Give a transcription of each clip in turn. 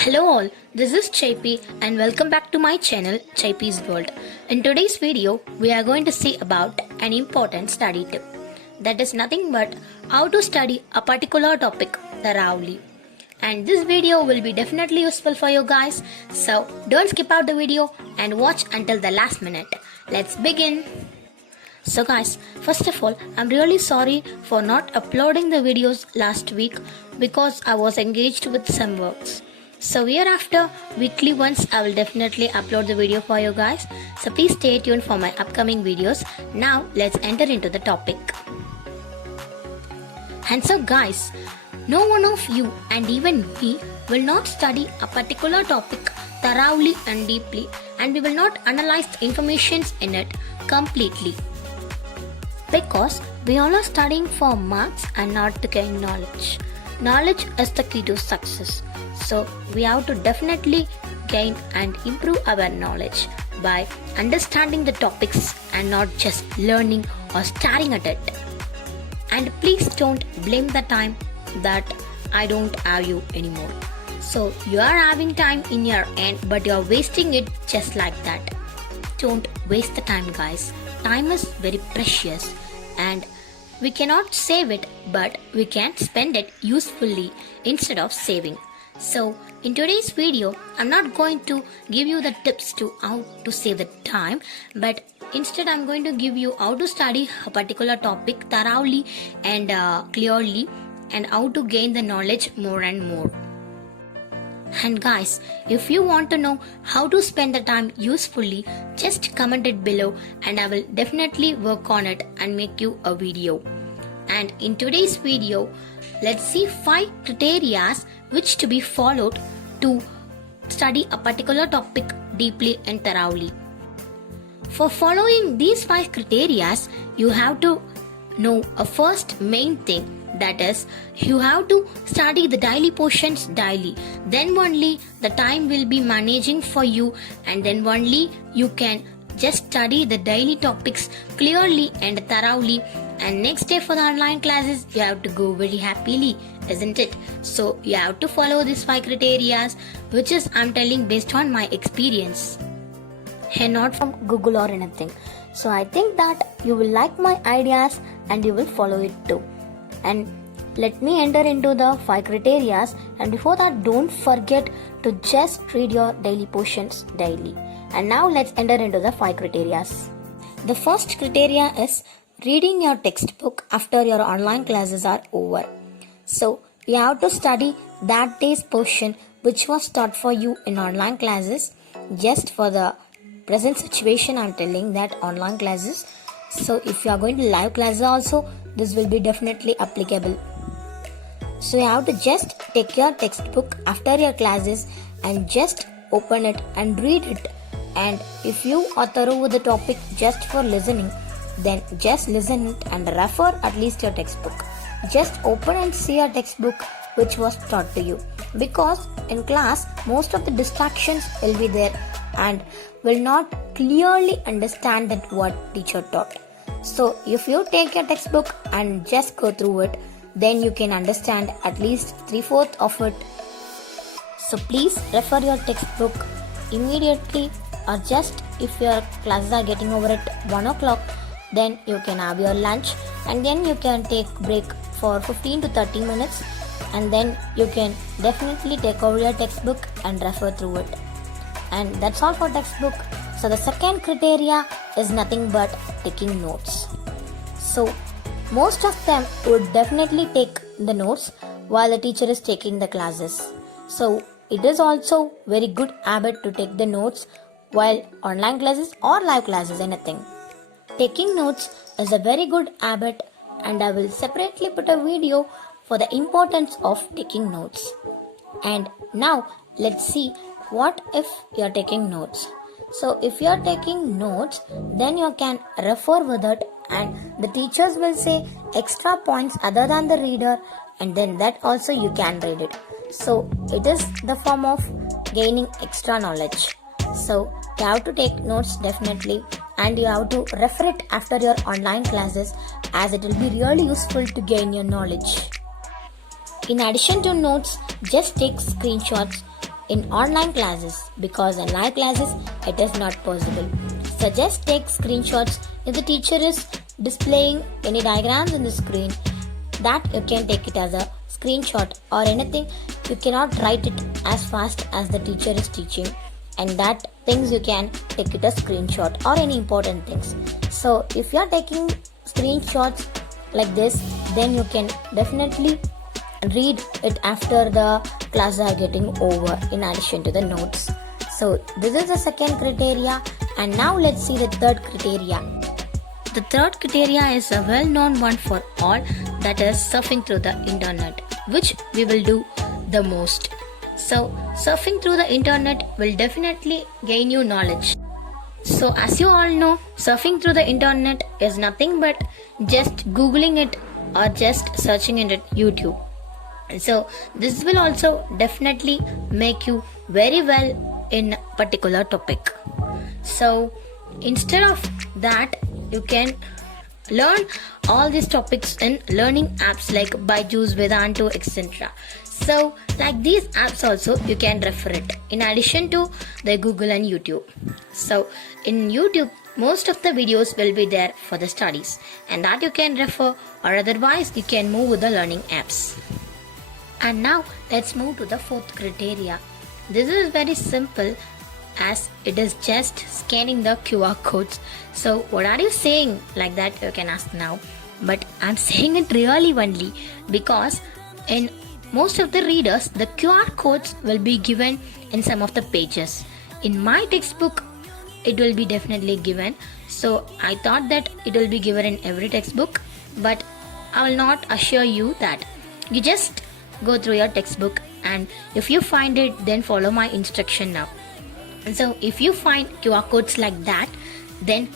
Hello all, this is Chaipi and welcome back to my channel Chaipi's World. In today's video, we are going to see about an important study tip. That is nothing but how to study a particular topic thoroughly. And this video will be definitely useful for you guys. So don't skip out the video and watch until the last minute. Let's begin. So guys, first of all, I'm really sorry for not uploading the videos last week because I was engaged with some works. So hereafter, weekly once I will definitely upload the video for you guys. So please stay tuned for my upcoming videos. Now let's enter into the topic. And so guys, no one of you and even me will not study a particular topic thoroughly and deeply, and we will not analyze the information in it completely. Because we all are studying for marks and not to gain knowledge. Knowledge is the key to success. So we have to definitely gain and improve our knowledge by understanding the topics and not just learning or staring at it. And please don't blame the time that I don't have you anymore. So you are having time in your end, but you are wasting it just like that. Don't waste the time, guys. Time is very precious and we cannot save it, but we can spend it usefully instead of saving. So in today's video, I'm not going to give you the tips to how to save the time, but instead I'm going to give you how to study a particular topic thoroughly and clearly, and how to gain the knowledge more and more. And guys, if you want to know how to spend the time usefully, just comment it below and I will definitely work on it and make you a video. And in today's video, let's see 5 criteria which to be followed to study a particular topic deeply and thoroughly. For following these 5 criteria, you have to know a first main thing, that is, you have to study the daily portions daily. Then only the time will be managing for you, and then only you can just study the daily topics clearly and thoroughly. And next day for the online classes, you have to go very happily, isn't it? So you have to follow these 5 criteria, which is I'm telling based on my experience and not from Google or anything. So I think that you will like my ideas and you will follow it too. And let me enter into the 5 criteria, and before that, don't forget to just read your daily portions daily. And now let's enter into the 5 criteria. The first criteria is reading your textbook after your online classes are over. So you have to study that day's portion which was taught for you in online classes. Just for the present situation, I'm telling that online classes. So if you are going to live classes also, this will be definitely applicable. So you have to just take your textbook after your classes and just open it and read it. And if you are thorough with the topic just for listening, then just listen it and refer at least your textbook. Just open and see your textbook which was taught to you. Because in class, most of the distractions will be there and will not clearly understand that what teacher taught. So if you take your textbook and just go through it, then you can understand at least 3/4 of it. So please refer your textbook immediately, or just if your classes are getting over at 1 o'clock, then you can have your lunch and then you can take break for 15 to 30 minutes, and then you can definitely take over your textbook and refer through it. And that's all for textbook. So the second criteria is nothing but taking notes. So most of them would definitely take the notes while the teacher is taking the classes. So it is also very good habit to take the notes while online classes or live classes, anything. Taking notes is a very good habit, and I will separately put a video for the importance of taking notes. And now let's see what if you are taking notes. So if you are taking notes, then you can refer with it, and the teachers will say extra points other than the reader, and then that also you can read it. So it is the form of gaining extra knowledge. So you have to take notes definitely, and you have to refer it after your online classes, as it will be really useful to gain your knowledge. In addition to notes, just take screenshots in online classes, because in live classes it is not possible. So just take screenshots. If the teacher is displaying any diagrams in the screen, that you can take it as a screenshot, or anything. You cannot write it as fast as the teacher is teaching, and that things you can take it a screenshot, or any important things. So if you are taking screenshots like this, then you can definitely read it after the classes are getting over, in addition to the notes. So this is the second criteria, and now let's see the third criteria. The third criteria is a well-known one for all, that is surfing through the internet, which we will do the most. So surfing through the internet will definitely gain you knowledge. So as you all know, surfing through the internet is nothing but just googling it or just searching it at YouTube. So this will also definitely make you very well in a particular topic. So instead of that, you can learn all these topics in learning apps like Byju's, Vedantu, etc. So like these apps also you can refer it, in addition to the Google and YouTube. So in YouTube, most of the videos will be there for the studies, and that you can refer, or otherwise you can move with the learning apps. And now let's move to the fourth criteria. This is very simple, as it is just scanning the QR codes. So what are you saying like that, you can ask now, but I'm saying it really only because in most of the readers the QR codes will be given in some of the pages. In my textbook it will be definitely given, so I thought that it will be given in every textbook, but I will not assure you that. You just go through your textbook, and if you find it, then follow my instruction now. So if you find QR codes like that, then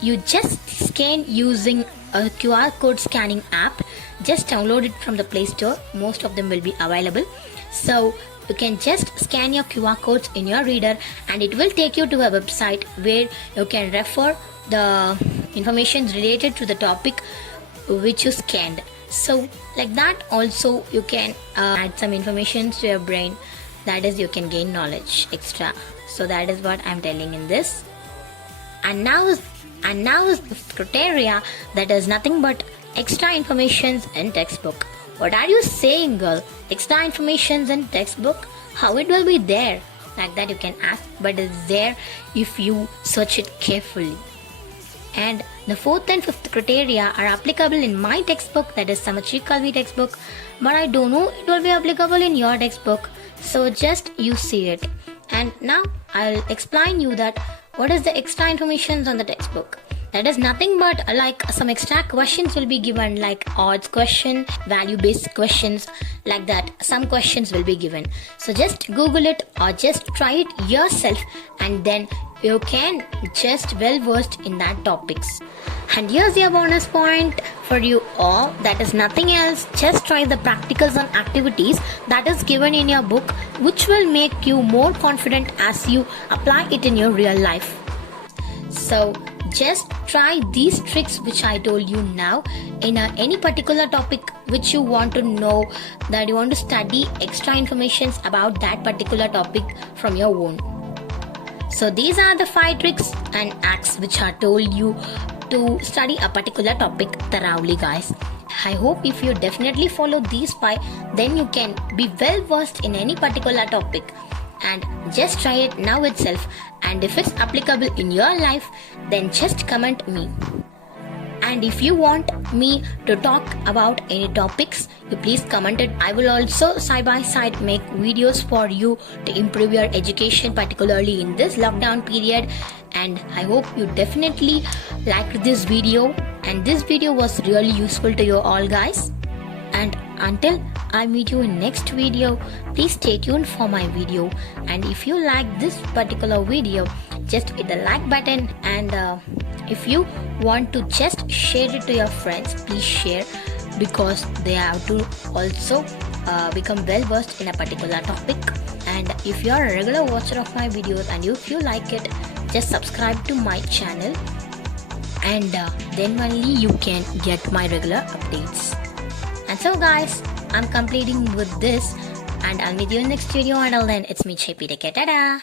you just scan using a QR code scanning app. Just download it from the Play Store. Most of them will be available. So you can just scan your QR codes in your reader, and it will take you to a website where you can refer the information related to the topic which you scanned. So like that also you can add some information to your brain, that is you can gain knowledge extra. So that is what I'm telling in this. And now is the criteria, that is nothing but extra informations in textbook. What are you saying, girl? Extra informations in textbook? How it will be there? Like that you can ask, but it's there if you search it carefully. And the fourth and fifth criteria are applicable in my textbook, that is Samachri Kalvi textbook, but I don't know it will be applicable in your textbook. So just you see it. And now I'll explain you that what is the extra information on the textbook. That is nothing but like some extra questions will be given, like odds question, value based questions, like that. Some questions will be given. So just Google it or just try it yourself, and then you can just well versed in that topics. And here's your bonus point for you all, that is nothing else, just try the practicals and activities that is given in your book, which will make you more confident as you apply it in your real life. So just try these tricks which I told you now in any particular topic which you want to know, that you want to study extra information about that particular topic from your own. So these are the 5 tricks and acts which are told you to study a particular topic thoroughly, guys. I hope if you definitely follow these 5, then you can be well versed in any particular topic. And just try it now itself, and if it's applicable in your life, then just comment me. And if you want me to talk about any topics, you please comment it. I will also side by side make videos for you to improve your education, particularly in this lockdown period. And I hope you definitely liked this video, and this video was really useful to you all, guys. And until I meet you in next video, please stay tuned for my video. And if you like this particular video, just hit the like button, and if you want to just share it to your friends, please share, because they have to also become well versed in a particular topic. And if you are a regular watcher of my videos and if you like it, just subscribe to my channel, and then only you can get my regular updates. And so guys, I'm completing with this and I'll meet you in the next video. Until then, it's me, JP. Take care. Tada!